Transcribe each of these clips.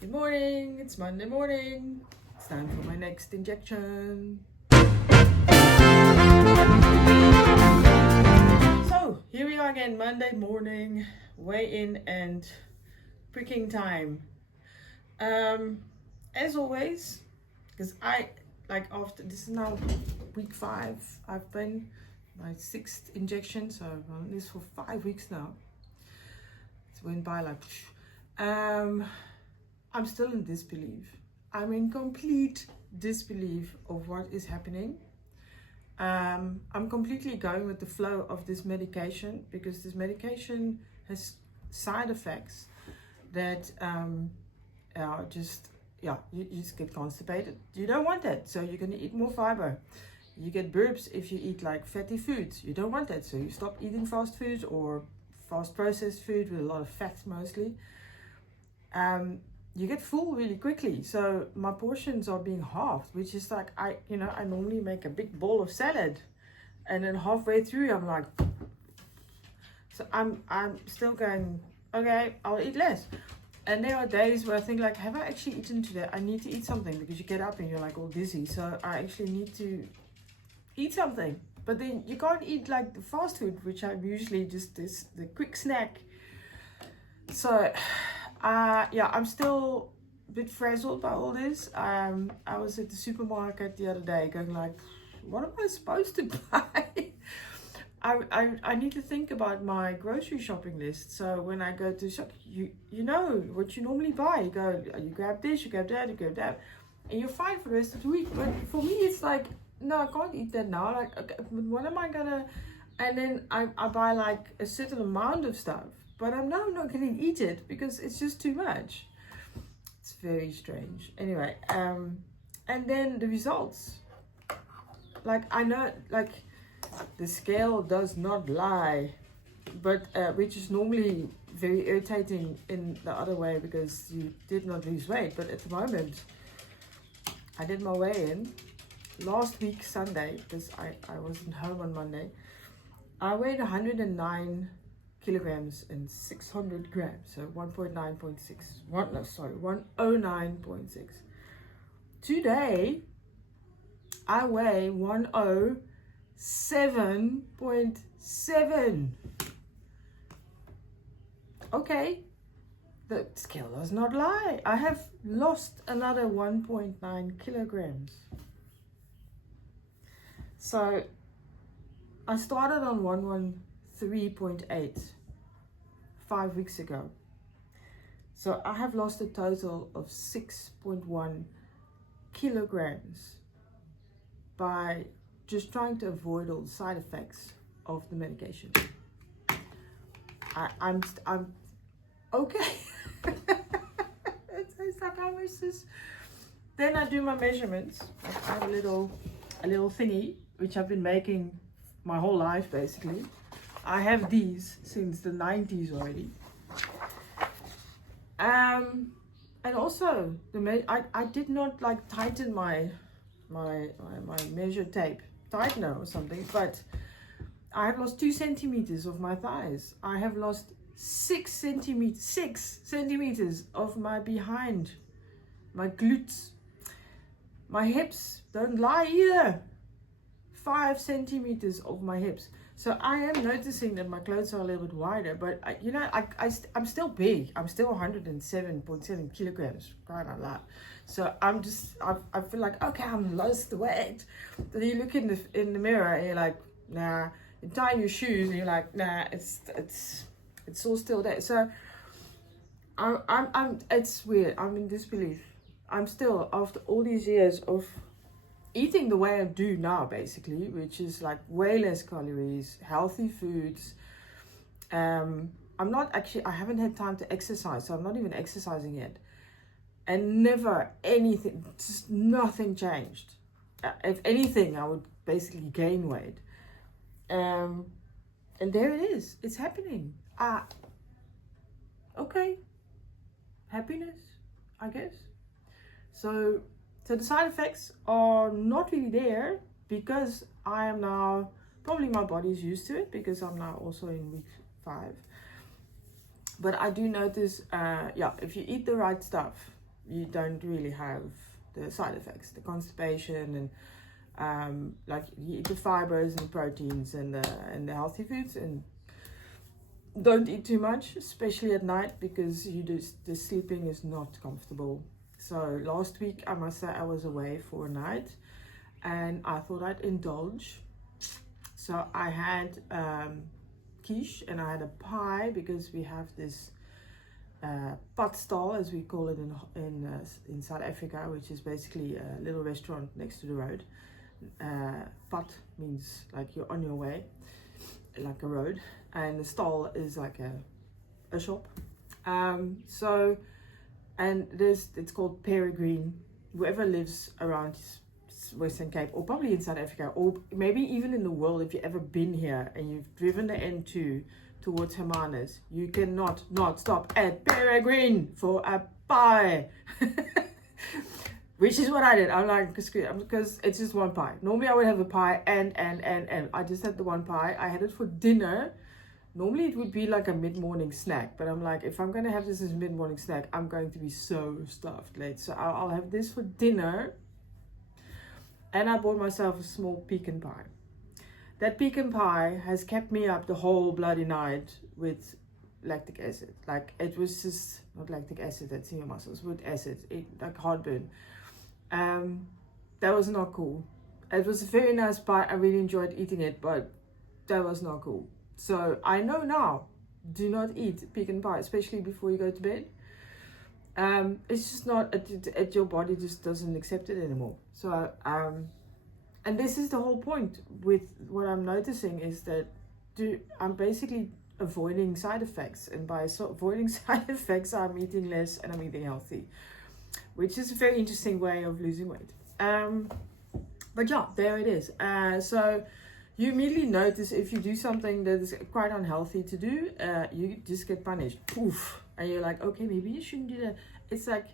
Good morning, it's Monday morning. It's time for my next injection. So, here we are again, Monday morning, weigh in and pricking time. As always, because after this is now week 5, I've been my 6th injection, so I've done this for 5 weeks now. It went by like I'm still in disbelief. I'm in complete disbelief of what is happening. I'm completely going with the flow of this medication because this medication has side effects that are just, you just get constipated. You don't want that, so you're going to eat more fiber. You get burps if you eat like fatty foods. You don't want that, so you stop eating fast foods or fast processed food with a lot of fat mostly. You get full really quickly, so my portions are being halved, which is like I normally make a big bowl of salad, and then halfway through I'm like, so I'm still going, okay, I'll eat less. And there are days where I think like, have I actually eaten today? I need to eat something, because you get up and you're like all dizzy, so I actually need to eat something. But then you can't eat like the fast food, which I'm usually just the quick snack. So I'm still a bit frazzled by all this. I was at the supermarket the other day going like, what am I supposed to buy? I need to think about my grocery shopping list. So when I go to shop, you know what you normally buy. You go, you grab this, you grab that, you grab that, and you're fine for the rest of the week. But for me, it's like, no, I can't eat that now. Like, okay, what am I gonna? And then I buy like a certain amount of stuff, but I'm now not going to eat it because it's just too much. It's very strange. Anyway, and then the results. Like, I know, like, the scale does not lie, but which is normally very irritating in the other way because you did not lose weight. But at the moment, I did my weigh-in last week Sunday because I wasn't home on Monday. I weighed 109 kilograms and 600 grams, so 109.6. Today I weigh 107.7. Okay, the scale does not lie. I have lost another 1.9 kilograms. So I started on 113.8 5 weeks ago. So I have lost a total of 6.1 kilograms by just trying to avoid all the side effects of the medication. I'm okay. it's like how much this. Then I do my measurements. I have a little thingy which I've been making my whole life basically. I have these since the 90s already. And also I did not like tighten my measure tape tightener or something, but I have lost 2 centimeters of my thighs. I have lost 6 centimeters of my behind, my glutes. My hips don't lie either. 5 centimeters of my hips. So I am noticing that my clothes are a little bit wider, but I'm still big. I'm still 107.7 kilograms, crying out loud. So I feel like, okay, I'm lost the weight. Then you look in the mirror and you're like, nah. You tie your shoes and you're like, nah, it's all still there. So it's weird. I'm in disbelief. I'm still, after all these years of eating the way I do now, basically, which is like way less calories, healthy foods. I haven't had time to exercise, so I'm not even exercising yet. And never anything, just nothing changed. If anything, I would basically gain weight. And there it is. It's happening. Okay. Happiness, I guess. So the side effects are not really there because I am now, probably my body's used to it because I'm now also in week 5. But I do notice, if you eat the right stuff, you don't really have the side effects, the constipation, and like you eat the fibers and proteins and the healthy foods, and don't eat too much, especially at night, because the sleeping is not comfortable. So last week, I must say, I was away for a night and I thought I'd indulge. So I had quiche and I had a pie, because we have this pad stall, as we call it in South Africa, which is basically a little restaurant next to the road. Pad means like you're on your way, like a road, and the stall is like a shop. So, and it's called Peregrine. Whoever lives around Western Cape, or probably in South Africa, or maybe even in the world, if you've ever been here and you've driven the N2 towards Hermanus, you cannot not stop at Peregrine for a pie. Which is what I did. I'm like, because it's just one pie. Normally I would have a pie and I just had the one pie. I had it for dinner. Normally it would be like a mid-morning snack, but I'm like, if I'm going to have this as a mid-morning snack, I'm going to be so stuffed late. So I'll have this for dinner. And I bought myself a small pecan pie. That pecan pie has kept me up the whole bloody night with lactic acid. Like, it was just not lactic acid that's in your muscles, with acid, like heartburn. That was not cool. It was a very nice pie. I really enjoyed eating it, but that was not cool. So I know now, do not eat pecan pie, especially before you go to bed. It's just not, your body just doesn't accept it anymore. So, and this is the whole point with what I'm noticing, is that I'm basically avoiding side effects. And by avoiding side effects, I'm eating less and I'm eating healthy, which is a very interesting way of losing weight. But yeah, there it is. So you immediately notice if you do something that is quite unhealthy to do, you just get punished. Poof. And you're like, okay, maybe you shouldn't do that. It's like,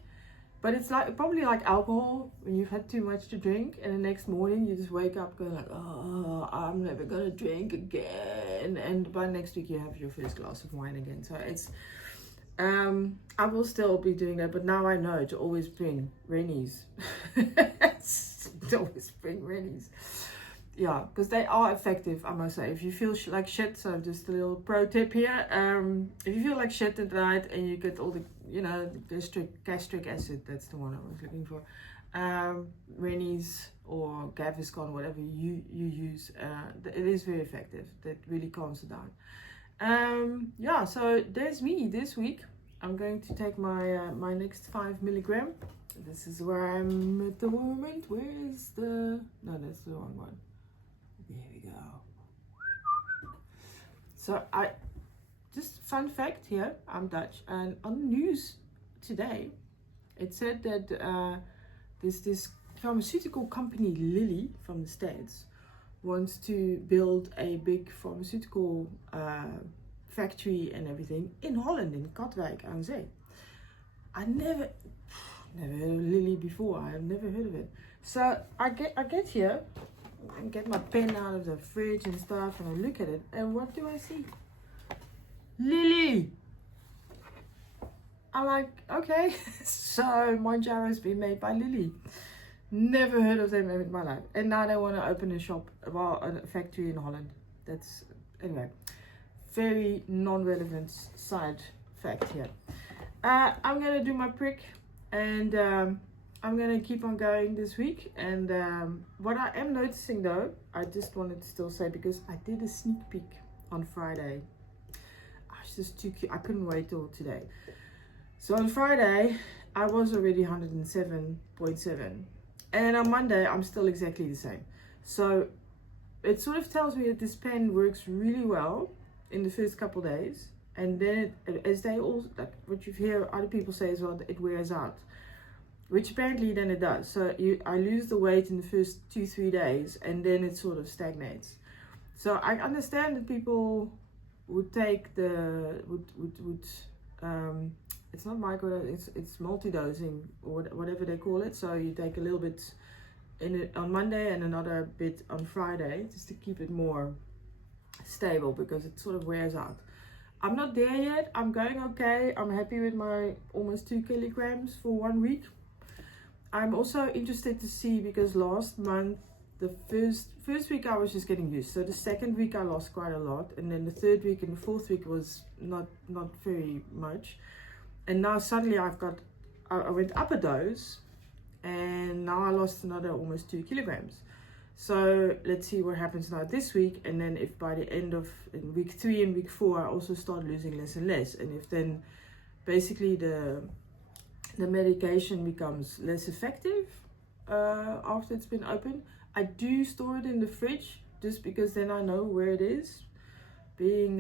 but it's like probably like alcohol, when you've had too much to drink and the next morning you just wake up going like, oh, I'm never gonna drink again. And by next week you have your first glass of wine again. So it's, I will still be doing that, but now I know to always bring Rennies. To always bring Rennies. Yeah, because they are effective, I must say. If you feel like shit, so just a little pro tip here. If you feel like shit at night and you get all the, gastric acid, that's the one I was looking for. Rennies or Gaviscon, whatever you use, it is very effective. That really calms it down. Yeah, so there's me this week. I'm going to take my my next 5 milligram. This is where I'm at the moment. Where is the... No, that's the wrong one. There we go. So just fun fact here, I'm Dutch, and on the news today, it said that this pharmaceutical company, Lilly, from the States, wants to build a big pharmaceutical factory and everything in Holland, in Katwijk aan Zee. I never heard of Lilly before. I've never heard of it. So I get here and get my pen out of the fridge and stuff, and I look at it, and what do I see? Lilly! I'm like, okay, so MounJ has been made by Lilly. Never heard of them in my life. And now they want to open a shop, well, a factory in Holland. That's, anyway, very non-relevant side fact here. I'm going to do my prick, and I'm going to keep on going this week. And what I am noticing though, I just wanted to still say, because I did a sneak peek on Friday. I was just too cute. I couldn't wait till today. So on Friday, I was already 107.7. And on Monday, I'm still exactly the same. So it sort of tells me that this pen works really well in the first couple days. And then as they all, like what you hear other people say as well, it wears out. Which apparently then it does. So I lose the weight in the first 2-3 days, and then it sort of stagnates. So I understand that people would take it's not micro, it's multi-dosing, or whatever they call it. So you take a little bit on Monday and another bit on Friday, just to keep it more stable, because it sort of wears out. I'm not there yet. I'm going okay. I'm happy with my almost 2 kilograms for 1 week. I'm also interested to see, because last month, the first week I was just getting used. So the second week I lost quite a lot, and then the third week and the fourth week was not very much. And now suddenly I went up a dose, and now I lost another almost 2 kilograms. So let's see what happens now this week, and then if by the end of week 3 and week 4 I also start losing less and less, and if then basically the medication becomes less effective after it's been opened. I do store it in the fridge just because then I know where it is. Being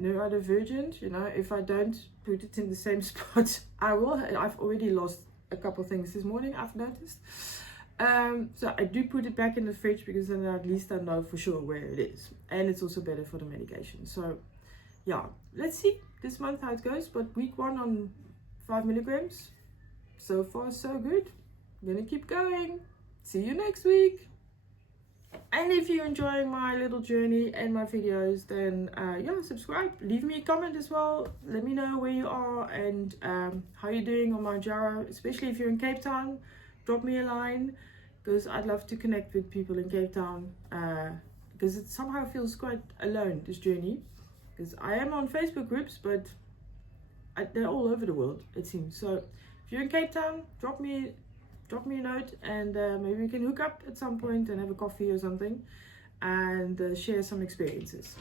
neurodivergent, you know, if I don't put it in the same spot, I will. I've already lost a couple things this morning, I've noticed. So I do put it back in the fridge because then at least I know for sure where it is. And it's also better for the medication. So yeah, let's see this month how it goes. But week 1 on 5 milligrams. So far so good. I'm gonna keep going. See you next week. And if you're enjoying my little journey and my videos, then yeah, subscribe. Leave me a comment as well. Let me know where you are and how you're doing on MounJ, especially if you're in Cape Town. Drop me a line, because I'd love to connect with people in Cape Town, because it somehow feels quite alone, this journey, because I am on Facebook groups, but they're all over the world, it seems. So if you're in Cape Town, drop me a note, and maybe we can hook up at some point and have a coffee or something, and share some experiences.